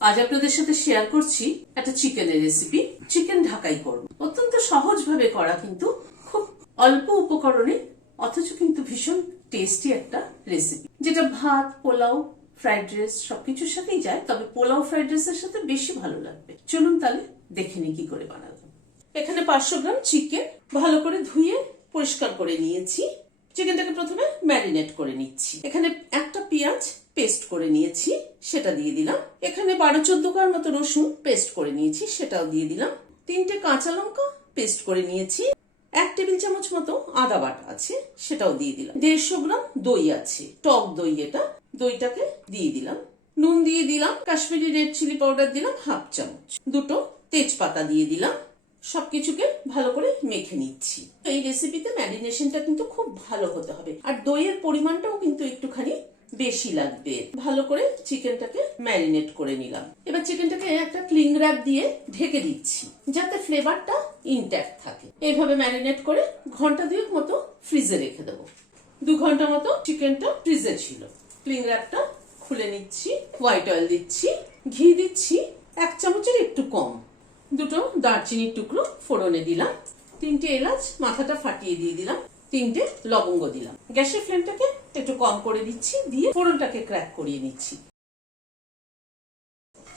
আজ আপনাদের সাথে শেয়ার করছি একটা চিকেনের রেসিপি। চিকেন ঢাকাই করব। অত্যন্ত সহজভাবে করা, কিন্তু খুব অল্প উপকরণে, অথচ কিন্তু ভীষণ টেস্টি একটা রেসিপি, যেটা ভাত, পোলাও, ফ্রাইড রাইস সবকিছুর সাথেই যায়। তবে পোলাও ফ্রাইড রাইসের সাথে বেশি ভালো লাগবে। চলুন তাহলে দেখে নিই কি করে বানালাম। এখানে 500 গ্রাম চিকেন ভালো করে ধুয়ে পরিষ্কার করে নিয়েছি। চিকেনটাকে প্রথমে ম্যারিনেট করে নিচ্ছি। এখানে একটা পেঁয়াজ পেস্ট করে নিয়েছি, সেটা দিয়ে দিলাম। এখানে 12-14 কোয়ার মতো রসুন পেস্ট করে নিয়েছি, সেটাও দিয়ে দিলাম। 3টে কাঁচা লঙ্কা পেস্ট করে নিয়েছি। 1 টেবিল চামচ মতো আদা বাটা আছে, সেটাও দিয়ে দিলাম। 150 গ্রাম দই আছে, টক দই এটা। দইটাকে দিয়ে দিলাম। নুন দিয়ে দিলাম। কাশ্মীরি রেড চিলি পাউডার দিলাম 1/2 চামচ। 2টো তেজপাতা দিয়ে দিলাম। সবকিছুকে ভালো করে মেখে নিচ্ছি। এই রেসিপিতে ম্যারিনেশনটা কিন্তু খুব ভালো হতে হবে, আর দইয়ের পরিমাণটাও কিন্তু একটুখানি বেশি লাগবে। ভালো করে চিকেনটাকে ম্যারিনেট করে নিলাম। এবার চিকেনটাকে একটা ক্লিং র্যাপ দিয়ে ঢেকে দিচ্ছি, যাতে ফ্লেভারটা ইনট্যাক্ট থাকে। এইভাবে ম্যারিনেট করে ঘন্টা 2 মতো ফ্রিজে রেখে দেবো। 2 ঘন্টা মতো চিকেনটা ফ্রিজে ছিল। ক্লিং র্যাপটা খুলে নিচ্ছি। হোয়াইট অয়েল দিচ্ছি, ঘি দিচ্ছি 1 চামচের একটু কম। 2টো দারচিনির টুকরো ফোড়নে দিলাম। 3টে এলাচ মাথাটা ফাটিয়ে দিয়ে দিলাম। 3টে লবঙ্গ দিলাম। গ্যাসের ফ্লেমটাকে একটু কম করে দিচ্ছি, দিয়ে ফোড়নটাকে ক্র্যাক করিয়ে নিচ্ছি।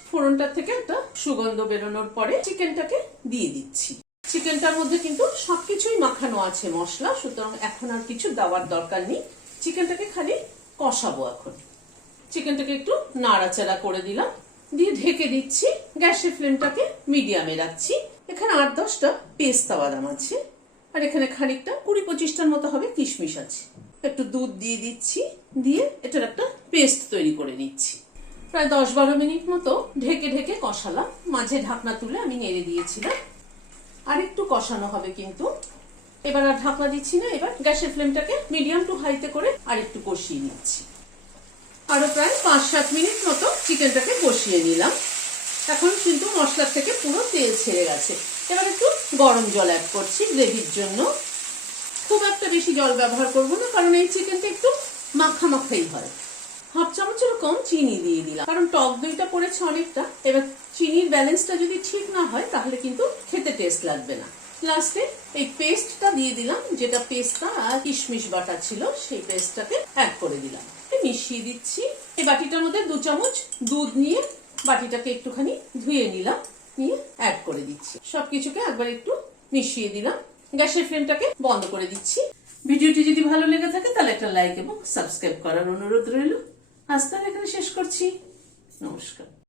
ফোড়নটার থেকে একটা সুগন্ধ বেরোনোর পরে চিকেনটাকে দিয়ে দিচ্ছি। চিকেনটার মধ্যে কিন্তু সবকিছুই মাখানো আছে মশলা, সুতরাং এখন আর কিছু দেওয়ার দরকার নেই। চিকেনটাকে খালি কষাবো এখন। চিকেনটাকে একটু নাড়াচাড়া করে দিলাম, দিয়ে ঢেকে দিচ্ছি। গ্যাসের ফ্লেমটাকে মিডিয়ামে রাখছি। এখানে 8-10টা পেস্তা বাদাম আছে, আর এখানে খানিকটা 20-25টার মতো হবে কিশমিশ আছে। একটু দুধ দিয়ে দিচ্ছি, দিয়ে এটার একটা পেস্ট তৈরি করে নিচ্ছি। প্রায় 10-12 মিনিট মতো ঢেকে ঢেকে কষালাম। মাঝে ঢাকনা তুলে আমি নেড়ে দিয়েছিলাম। আর একটু কষানো হবে কিন্তু। এবার আর ঢাকনা দিচ্ছি না। এবার গ্যাসের ফ্লেমটাকে মিডিয়াম টু হাইতে করে আর একটু কষিয়ে নিচ্ছি। আরো প্রায় 5-7 মিনিট মতো চিকেনটাকে কষিয়ে নিলাম। এখন কিন্তু মশলার থেকে পুরো তেল ছেড়ে গেছে। এবার একটু গরম জল অ্যাড করছি গ্রেভির জন্য। খুব একটা বেশি জল ব্যবহার করব না, কারণ এই চিকেনটা একটু মাখা মাখাই হয়। 1/2 চামচের কম চিনি দিয়ে দিলাম, কারণ টক দইটা পড়েছে অনেকটা। এবার চিনির ব্যালেন্সটা যদি ঠিক না হয়, তাহলে কিন্তু খেতে টেস্ট লাগবে না। লাস্টে এই পেস্টটা দিয়ে দিলাম, যেটা পেস্তা আর কিশমিশ বাটা ছিল, সেই পেস্টটাকে অ্যাড করে দিলাম। মিশিয়ে দিচ্ছি। এই বাটিটার মধ্যে 2 চামচ দুধ নিয়ে বাটিটাকে একটুখানি ধুয়ে নিলাম, নিয়ে অ্যাড করে দিচ্ছি। সবকিছুকে একবার একটু মিশিয়ে দিলাম। গ্যাসের ফ্লেমটাকে বন্ধ করে দিচ্ছি। ভিডিওটি যদি ভালো লেগে থাকে তাহলে একটা লাইক এবং সাবস্ক্রাইব করার অনুরোধ রইল। আজ তাহলে এখানে শেষ করছি। নমস্কার।